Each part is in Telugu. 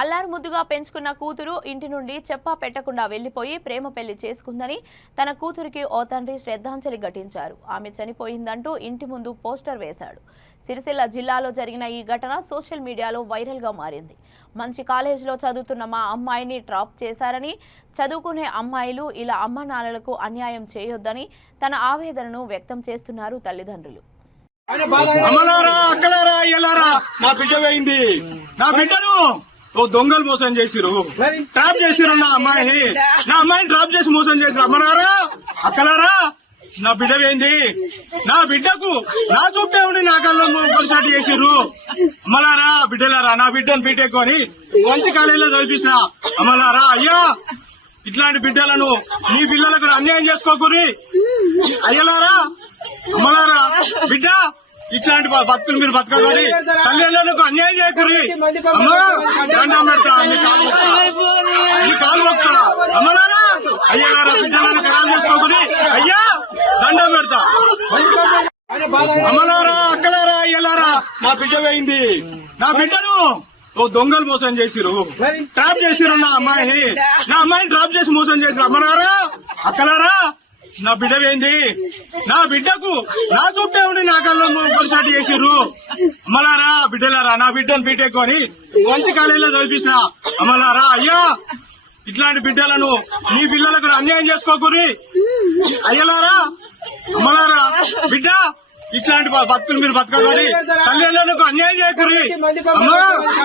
అల్లారు ముద్దుగా పెంచుకున్న కూతురు ఇంటి నుండి చెప్పా పెట్టకుండా వెళ్లిపోయి ప్రేమ పెళ్లి చేసుకుందని తన కూతురికి ఓ తండ్రి శ్రద్ధాంజలి ఘటించారు. ఆమె చనిపోయిందంటూ ఇంటి ముందు పోస్టర్ వేశాడు. సిరిసిల్ల జిల్లాలో జరిగిన ఈ ఘటన సోషల్ మీడియాలో వైరల్ గా మారింది. మంచి కాలేజీలో చదువుతున్న మా అమ్మాయిని డ్రాప్ చేశారని, చదువుకునే అమ్మాయిలు ఇలా అమ్మానాన్నలకు అన్యాయం చేయొద్దని తన ఆవేదనను వ్యక్తం చేస్తున్నారు తల్లిదండ్రులు. అమ్మలారా, అక్కలారా, అయ్యలారా, నా బిడ్డ పోయింది. నా బిడ్డను ఓ దొంగలు మోసం చేసిరు, ట్రాప్ చేసిరు. నా అమ్మాయిని ట్రాప్ చేసి మోసం చేసిరు. అమ్మలారా, అక్కలారా, నా బిడ్డ పోయింది. నా బిడ్డకు నా చుట్టే ఉండి నా కళ్ళు పొలిసాటి చేసిర్రు. అమ్మలారా, బిడ్డలారా, నా బిడ్డను బీటెక్ అని మంచి కాలేజీలో చదివించిన. అమ్మలారా, అయ్యా, ఇట్లాంటి బిడ్డలను మీ పిల్లలకు అన్యాయం చేసుకోకూరి. అయ్యలారా, అమ్మలారా, బిడ్డ ఇట్లాంటి భక్తులు మీరు బతకగలి, తల్లిదండ్రులకు అన్యాయం చేయకూరి. అమ్మా, దండం పెడతా, నీ కాలు మొక్కుతా. అమ్మలారా, అయ్యలారా, బిడ్డలను ఖరాబ్ చేసుకోకూరి. అయ్యా, దండం పెడతా. అమ్మలారా, అక్కలారా, అయ్యలారా, నా బిడ్డ పోయింది. నా బిడ్డను ఓ దొంగలు మోసం చేసిరు, ట్రాప్ చేసిరు. నా అమ్మాయిని ట్రాప్ చేసి మోసం చేసిరు. అమ్మలారా, అక్కలారా, నా బిడ్డ పోయింది. నా బిడ్డకు నా చుట్టే ఉండి నా కళ్ళు పొలిసాటి చేసిర్రు. అమ్మలారా, బిడ్డలారా, నా బిడ్డను బీటెక్ అని మంచి కాలేజీలో చదివించిన. అమ్మలారా, అయ్యా, ఇట్లాంటి బిడ్డలను మీ పిల్లలకు అన్యాయం చేసుకోకూరి. అయ్యలారా, అమ్మలారా, బిడ్డ ఇట్లాంటి భక్తులు మీరు బతకగలి, తల్లిదండ్రులకు అన్యాయం చేయకూరి. అమ్మా,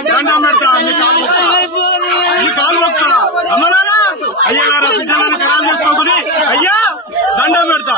దండం పెడతా, నీ కాలు మొక్కుతా. అమ్మలారా, అయ్యలారా, బిడ్డలను ఖరాబ్ చేసుకోకూరి. అయ్యా, దండం పెడతా.